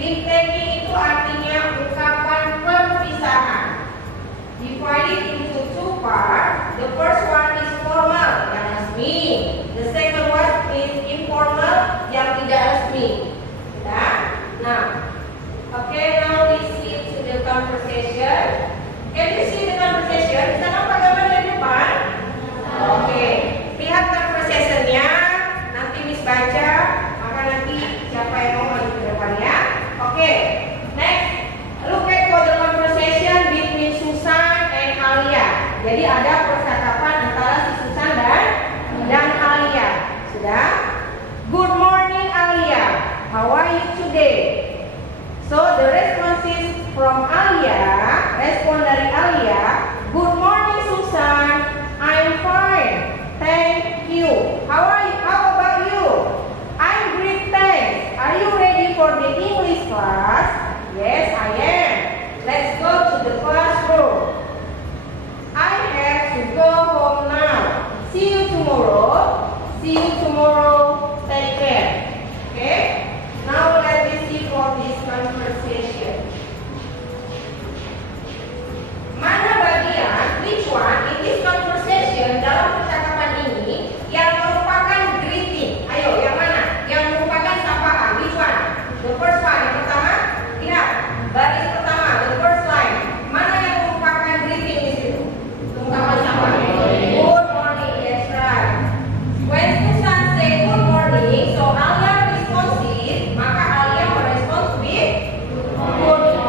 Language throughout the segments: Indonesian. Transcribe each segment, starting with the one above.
Leave taking itu artinya ungkapan perpisahan. Divided into two parts. The first one is formal, yang resmi. The second one is informal, yang tidak resmi. Sudah? Nah, okay, now we see to the conversation. Can you see the conversation? Bisa nampak gambar di depan? Oke, lihat conversationnya. Nanti Miss baca, maka nanti siapa yang mau maju ke depan ya. Oke, next. Look at the conversation between Susan and Alia. Jadi ada percakapan antara si Susan dan Alia. Sudah? Good morning Alia. How are you today? So the responses from Alia, respon dari Alia, good morning Susan, I'm fine, thank you. How are you? How about you? I'm great, thanks. Are you ready for the English class? Yes, I am. Let's go to the classroom. I have to go home now. See you tomorrow. See you tomorrow. Take care. Okay? Now let me see for this conversation. Mana bagian, which one in this conversation dalam percakapan ini yang merupakan greeting? Ayo, yang mana? Yang merupakan sapaan? Which one? The first one, yang pertama. Lihat, baris pertama, the first line. Mana yang merupakan greeting di situ? Ungkapan sapaan. Good morning, that's right. When Susan say good morning, so Alia responses, maka Alia merespons with good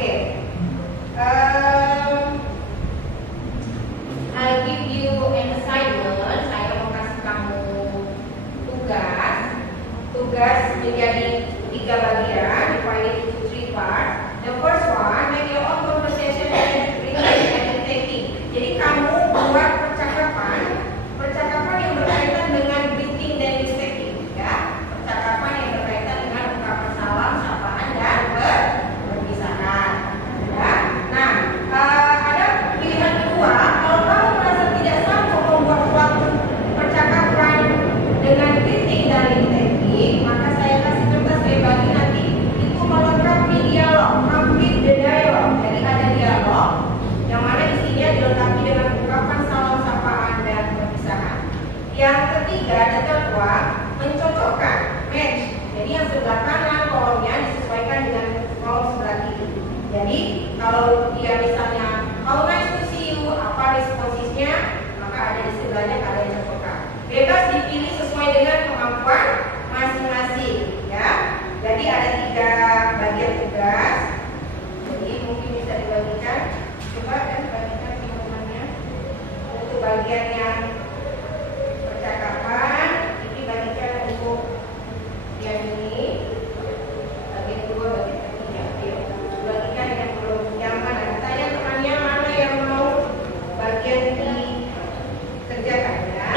Oke. I'll give you an assignment. Saya mau kasih kamu tugas. Tugas menjadi 3 bagian, divided into 3 parts. The first one, make your own conversation and reading and taking. Jadi kamu buat percakapan yang berkaitan dengan greeting dan taking, ya. Percakapan yang berkaitan dengan ungkapan salam, sapaan dan perpisahan. Ya. Nah, ada pilihan kedua. Kalau kamu merasa tidak sanggup membuat suatu percakapan dengan greeting dan taking, maka saya kasih contoh, saya bagi nanti itu melengkapi dialog, complete the dialogue. Jadi ada dialog yang mana isinya dilengkapi dengan ungkapan salam, sapaan dan perpisahan. Yang ketiga, the third one, mencocokkan, match. Jadi yang sebelah kanan kolomnya disesuaikan dengan kolom sebelah kiri. Jadi kalau dia misalnya how nice to see you, apa responsifnya, maka ada di sebelahnya kalian cocokkan. Bebas dipilih sesuai dengan kemampuan masing-masing, ya. Jadi ada 3 bagian tugas. Jadi mungkin bisa dibagikan. Coba dan bagikan teman-temannya. Untuk bagian yang percakapan, ini bagikan untuk yang ini. Bagian kedua, bagian ketiga. Ayo, bagikan yang belum, yang mana? Tanya temannya mana yang mau bagian dikerjakan, ya.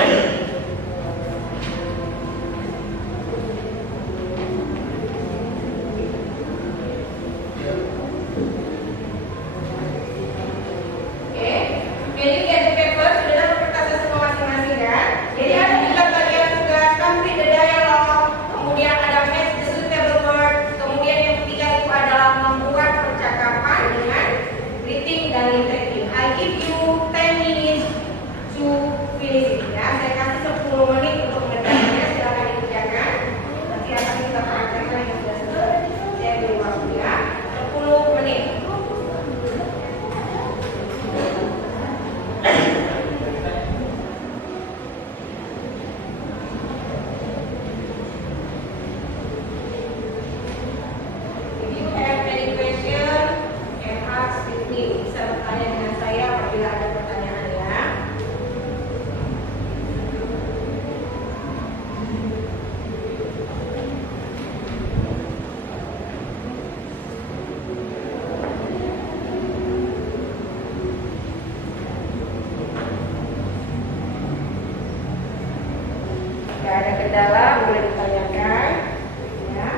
Can you get the paper? Sudah dapat kertasnya semua masing-masing, kan? Jadi ada 3 bagian tugas, complete the dialogue, kemudian ada match the suitable word, kemudian yang ketiga itu adalah membuat percakapan dengan greeting dan taking. I give you 10 minutes to finish it, ya. Saya kasih 10 menit untuk mengerjakannya, silakan dikerjakan. Nanti akan kita praktekkan yang sudah selesai. Saya beri waktu, ya. 10 menit. If you have any question, can ask with me. Bisa bertanya dengan saya apabila ada pertanyaan, ya. Gak ada kendala, boleh ditanyakan, ya.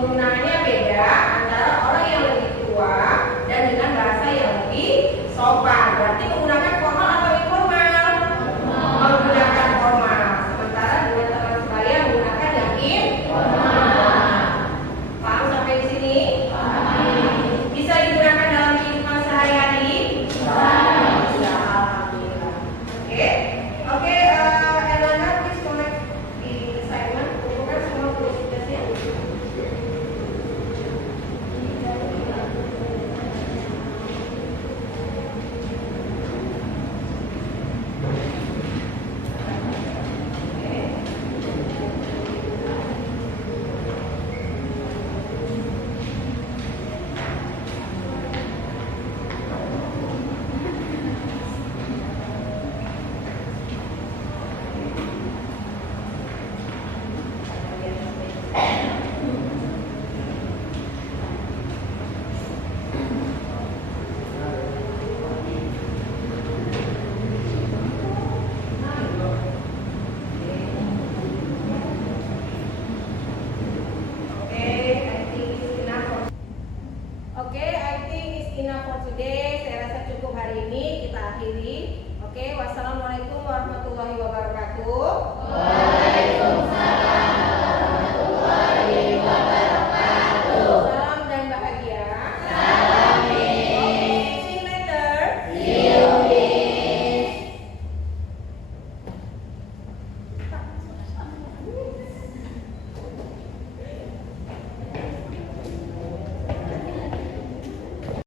penggunaannya beda antara orang yang lebih tua dan dengan bahasa yang lebih sopan. Berarti menggunakan formal atau informal? Menggunakan formal. Sementara dua teman sebaya menggunakan yang informal. Paham sampai di sini? Bisa digunakan dalam kehidupan sehari-hari? Bisa. Alhamdulillah. Oke. Oke, Elana, please connect the assignment. Kumpulkan semua tugasnya. Oke, I think it's enough for today. Saya rasa cukup hari ini, kita akhiri. Oke, wassalamualaikum warahmatullahi wabarakatuh.